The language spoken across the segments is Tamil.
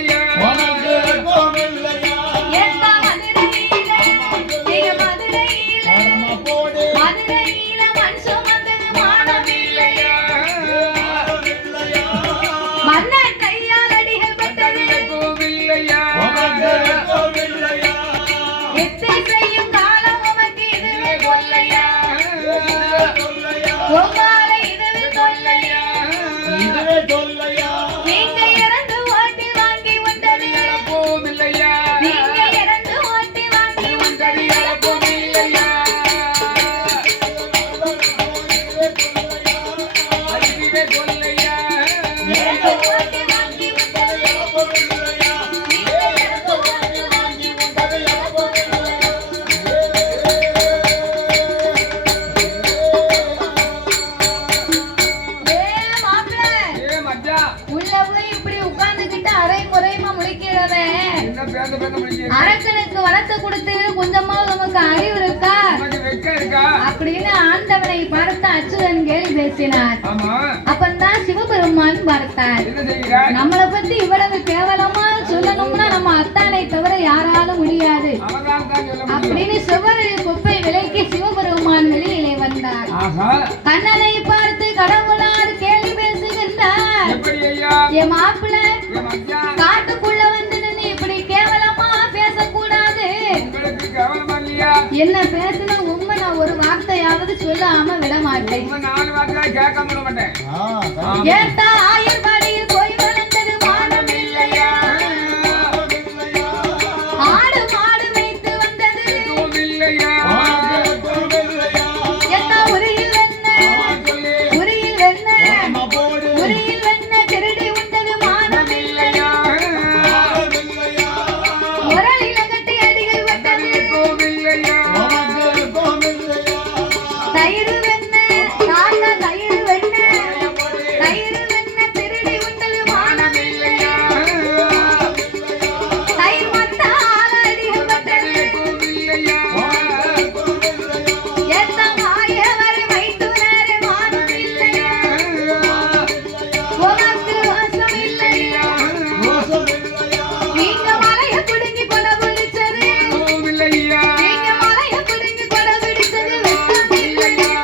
இல்லையா உனக்கு வெட்கம் இல்லையா ஏத்தா மதுரையில நீங்க மதுரையில போடு மதுரையில மனுஷன் வந்தது மானம் இல்லையா மன்னன் கையால் அடிகள் பட்டது இல்லையா உனக்கு வெட்கம் இல்லையா எத்தை செய்யும் காலம் உமக்கு இதுவே கொல்லையா உங்களை இதுவே கொல்லையா இதுவே சொல்லையா நீங்க இறந்து ஓட்டி வாங்கி வந்தது இல்லையா நீங்க இறந்து ஓட்டி வாங்கி வந்தது இல்லையா இதுவே கொல்லையா இறந்து ஓட்டி வாங்கி வந்தது நீங்க இறந்து ஓட்டி வாங்கி வந்தது மாப்பிள்ள ஏ மச்சா உள்ள போய் இப்படி உட்கார்ந்துகிட்டு அரை குறையுமா முழிக்கிறவன் என்ன பேந்த பேந்த முடிக்க அரக்கனுக்கு வளர்த்து கொடுத்து கொஞ்சமாவது நமக்கு அறிவு இருக்கா உனக்கு வெக்க இருக்கா அப்படின்னு ஆண்டவனை பார்த்து அச்சுதன் கேள்வி பேசினார் ஆமா அப்பந்தான் சிவபெருமான் பார்த்தார் என்ன செய்கிறா நம்மளை பத்தி இவ்வளவு கேவலமா சொல்லணும்னா நம்ம அத்தானை தவிர யாராலும் முடியாது அவதான் தான் சொல்ல முடியும் அப்படின்னு சுவரு குப்பை விலைக்கு சிவபெருமான் வெளியிலே வந்தார் ஆஹா கண்ணனை பார்த்து கடவுளார் கேள்வி பேசுகின்றார் எப்படி ஐயா என் மாப்பிள்ளை ஏ மச்சா காட்டுக்குள்ள வந்து நின்னு இப்படி கேவலமா பேசக்கூடாது உங்களுக்கு கவனமா இல்லையா என்ன பேசுன உண்மை நான் ஒரு வார்த்தையாவது சொல்லாம விட மாட்டேன் உங்க 4 வார்த்தை கேட்க விட மாட்டேன் ஏத்தா ஆயர்பாடியில் போய் வளர்ந்தது மானம் இல்லையா ஆடு மாடு மேய்த்து வந்தது இல்லையா ஏத்தா உரியில் வெண்ண உரியில் வெண்ண போடு உரியில் வெண்ண திருடி உண்டது மானம் இல்லையா உரலில கட்டி அடிகள் பட்டது இல்லையா உனக்கு வெட்கம் இல்லையா தயிர் வெண்ண தாத்தா தயிர் வெண்ண தயிர் வெண்ண திருடி உண்டது மானம் இல்லையா தயிர் மத்தா அடிகள் பட்டது இல்லையா ஏத்தா மாயவரை மைத்துனரே மானம் இல்லையா உனக்கு வாசம் இல்லையா மோசம் இல்லையா நீங்க மலைய புடுங்கி கொலை பிடிச்சது இல்லையா நீங்க மலைய புடுங்கி கொலை பிடிச்சது வெட்கம் இல்லையா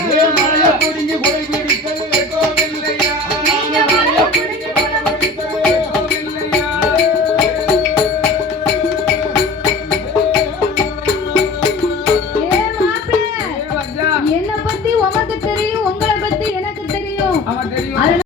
இதே மழையை பிடுங்கி கொடை பிடித்தது வெட்கம் இல்லையா நீங்க மலைய புடுங்கி கொலை பிடிச்சது ஏ மாப்பிள்ளை என்ன பத்தி உமக்கு தெரியும் உங்களை பத்தி எனக்கு தெரியும் அவன் தெரியும் அதனால